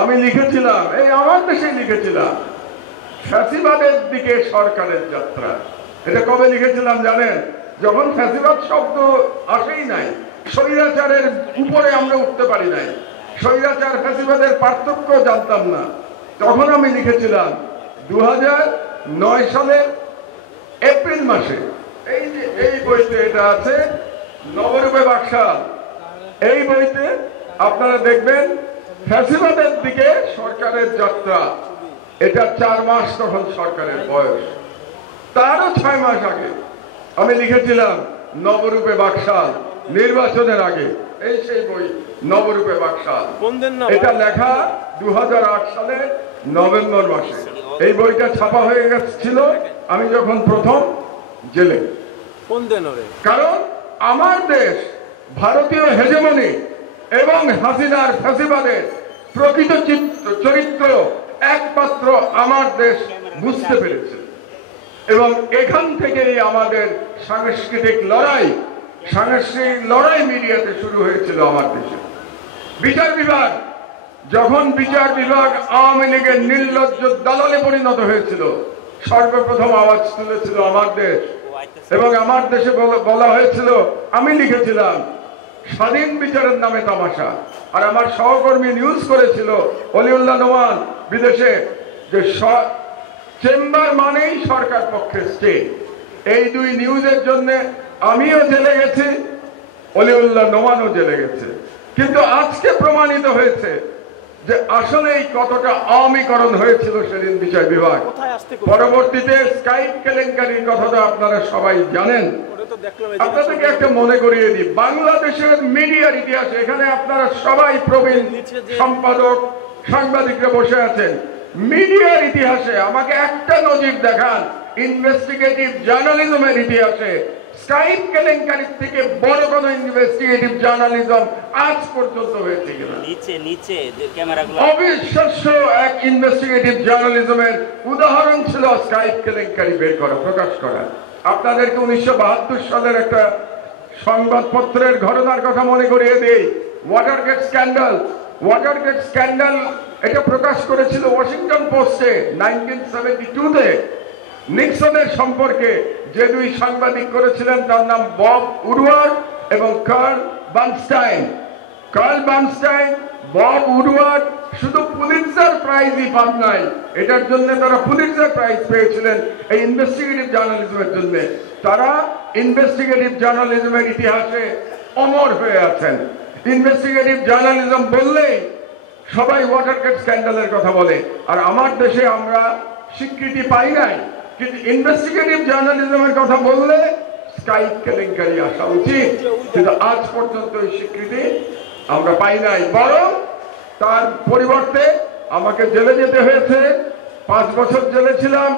আমি লিখেছিলাম, এই আমার দেশে লিখেছিলাম, ফ্যাসিবাদের দিকে সরকারের যাত্রা। এটা কবে লিখেছিলাম জানেন? যখন ফ্যাসিবাদ শব্দ আসেই নাই, স্বৈরাচারের উপরে আমরা উঠতে পারি নাই, স্বৈরাচার ফ্যাসিবাদের পার্থক্য জানতাম না, তখন আমি লিখেছিলাম 2009 সালের এপ্রিল মাসে। এই যে এই বইতে এটা আছে, নবরূপে বাকশাল, এই বইতে আপনারা দেখবেন ফ্যাসিবাদের দিকে সরকারের যাত্রা। এটা 4 মাস তখন সরকারের বয়স, তারও 6 মাস আগে আমি লিখেছিলাম নবরূপে বাকশাল, নির্বাচনের আগে। এই সেই বই নবরূপে বাকশাল, এটা লেখা 2008 সালের নভেম্বর মাসে। এই বইটা ছাপা হয়ে গেছিল আমি যখন প্রথম জেলে। কারণ আমার দেশ ভারতীয় হেজেমনি এবং হাসিনার ফ্যাসিবাদের প্রকৃত চরিত্র একমাত্র আমার দেশ বুঝতে পেরেছে, এবং এখান থেকেই আমাদের সাংস্কৃতিক লড়াই মিডিয়াতে শুরু হয়েছিল আমার দেশে। বিচার বিভাগ, যখন বিচার বিভাগ আওয়ামী লীগের নির্লজ্জ দালালে পরিণত হয়েছিল, সর্বপ্রথম আওয়াজ তুলেছিল আমার দেশ। এবং আমার দেশে বলা হয়েছিল, আমি লিখেছিলাম স্বাধীন বিচারের নামে তামাশা। আর আমার সহকর্মী নিউজ করেছিল অলিউল্লাহ নোমান বিদেশে, যে চেম্বার মানেই সরকার পক্ষের স্টে। এই দুই নিউজের জন্য আমিও জেলে গেছি, অলিউল্লাহ নোমানও জেলে গেছে। কিন্তু আজকে প্রমাণিত হয়েছে যে আসলেই কতটা আওয়ামীকরণ হয়েছিল সেদিন বিচার বিভাগ। পরবর্তীতে স্কাইপ কেলেঙ্কারির কথাটা আপনারা সবাই জানেন। আপনাদেরকে একটা মনে করিয়ে দিই, বাংলাদেশের মিডিয়ার ইতিহাসে, এখানে আপনারা সবাই প্রবীণ সম্পাদক সাংবাদিকরা বসে আছেন, মিডিয়ার ইতিহাসে আমাকে একটা নজির দেখান ইনভেস্টিগেটিভ জার্নালিজমের ইতিহাসে স্কাইপ কেলেঙ্কারির থেকে বড় কোন ইনভেস্টিগেটিভ জার্নালিজম আজ পর্যন্ত হয়েছে কিনা? অবিশ্বাস্য এক ইনভেস্টিগেটিভ জার্নালিজমের উদাহরণ ছিল স্কাইপ কেলেঙ্কারি বের করা, প্রকাশ করা। আপনাদেরকে 1972 সালের একটা সংবাদপত্রের ঘটনার কথা মনে করিয়ে দেই, ওয়াটারগেট স্ক্যান্ডাল। এটা প্রকাশ করেছিল ওয়াশিংটন পোস্টে 1972-তে। নিক্সনের সম্পর্কে যে দুই সাংবাদিক করেছিলেন তার নাম বব উডওয়ার্ড এবং কার্ল বার্নস্টাইন। বব উডওয়ার্ড শুধু পুলিৎজার প্রাইজই পান নাই, এটার জন্য তারা পুলিৎজার প্রাইজ পেয়েছিলেন এই ইনভেস্টিগেটিভ জার্নালিজমের জন্য। তারা ইনভেস্টিগেটিভ জার্নালিজমের ইতিহাসে অমর হয়ে আছেন। ইনভেস্টিগেটিভ জার্নালিজম বললেই সবাই ওয়াটারগেট স্ক্যান্ডালের কথা বলে, আর আমার দেশে আমরা স্বীকৃতি পাই নাই। কিন্তু ইনভেস্টিগেটিভ জার্নালিজমের কথা বললে স্কাইপ কেলেঙ্কারি আসা উচিত, কিন্তু আজ পর্যন্ত এই স্বীকৃতি আমরা পাই নাই। বরং তার পরিবর্তে আমাকে জেলে যেতে হয়েছে। 5 বছর জেলে ছিলাম।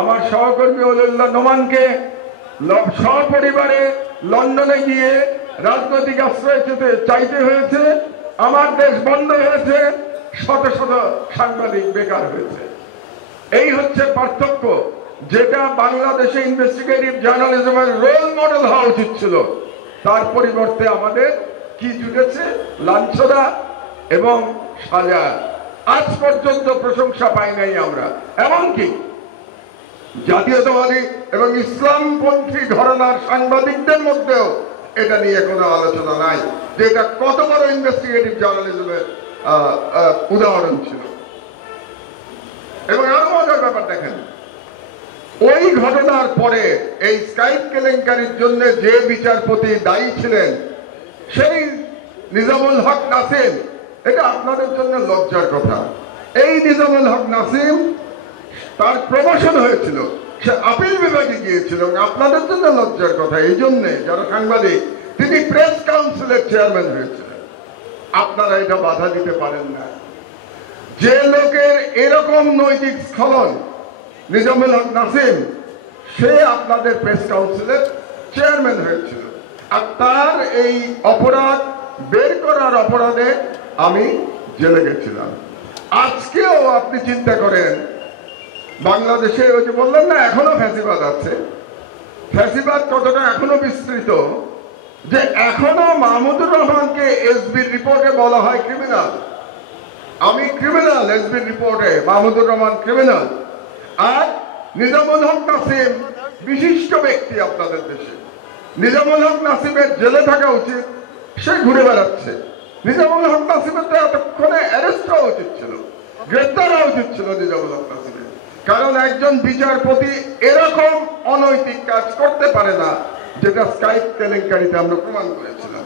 আমার সহকর্মী অলিউল্লাহ নোমানকে সপরিবারে লন্ডনে গিয়ে রাজনৈতিক আশ্রয় চাইতে হয়েছে। আমার দেশ বন্ধ হয়েছে, শত শত সাংবাদিক বেকার হয়েছে। এই হচ্ছে পার্থক্য, যেটা বাংলাদেশে ইনভেস্টিগেটিভ জার্নালিজমের রোল মডেল হওয়া উচিত ছিল। তার পরিবর্তে আমাদের কি জুটেছে? লাঞ্ছনা এবং সাজা। আজ পর্যন্ত প্রশংসা পাই নাই আমরা। এমনকি জাতীয়তাবাদী এবং ইসলামপন্থী ঘরানার সাংবাদিকদের মধ্যেও এটা নিয়ে কোনো আলোচনা নাই যে এটা কত বড় ইনভেস্টিগেটিভ জার্নালিজমের উদাহরণ ছিল। এবং আরো মজার ব্যাপার দেখেন, ওই ঘটনার পরে এই স্কাইপ কেলেঙ্কারির জন্য যে বিচারপতি দায়ী ছিলেন সেই নিজামুল হক নাসিম, এটা আপনাদের জন্য লজ্জার কথা। এই নিজামুল হক নাসিম, তার প্রমোশন হয়েছিল, সে আপিল বিভাগে গিয়েছিল। আপনাদের জন্য লজ্জার কথা এই জন্যে, যারা সাংবাদিক, তিনি প্রেস কাউন্সিলের চেয়ারম্যান হয়েছিলেন। আপনারা এটা বাধা দিতে পারেন না। যে লোকের এরকম নৈতিক স্খলন, নিজামুল হক নাসিম, সে আপনাদের প্রেস কাউন্সিলের চেয়ারম্যান হয়েছিল। আর তার এই অপরাধ বের করার অপরাধে আমি জেলে গেছিলাম। আজকেও আপনি চিন্তা করেন, বাংলাদেশে ওই যে বললেন না এখনো ফ্যাসিবাদ আছে, ফ্যাসিবাদ কতটা এখনো বিস্তৃত যে এখনো মাহমুদুর রহমানকে এসবির রিপোর্টে বলা হয় ক্রিমিনাল। আমি ক্রিমিনাল, এসবি রিপোর্টে মাহমুদুর রহমান ক্রিমিনাল, আর নিজামুল হক নাসিম বিশিষ্ট ব্যক্তি আপনাদের দেশে। নিজামুল হক নাসিমের জেলে থাকা উচিত, সে ঘুরে বেড়াচ্ছে। নিজামুল হক নাসিমের তো এতক্ষণে অ্যারেস্ট হওয়া উচিত ছিল, গ্রেপ্তার হওয়া উচিত ছিল নিজামুল হক নাসিমের। কারণ একজন বিচারপতি এরকম অনৈতিক কাজ করতে পারে না, যেটা স্কাইপ কেলেঙ্কারিতে আমরা প্রমাণ করেছিলাম।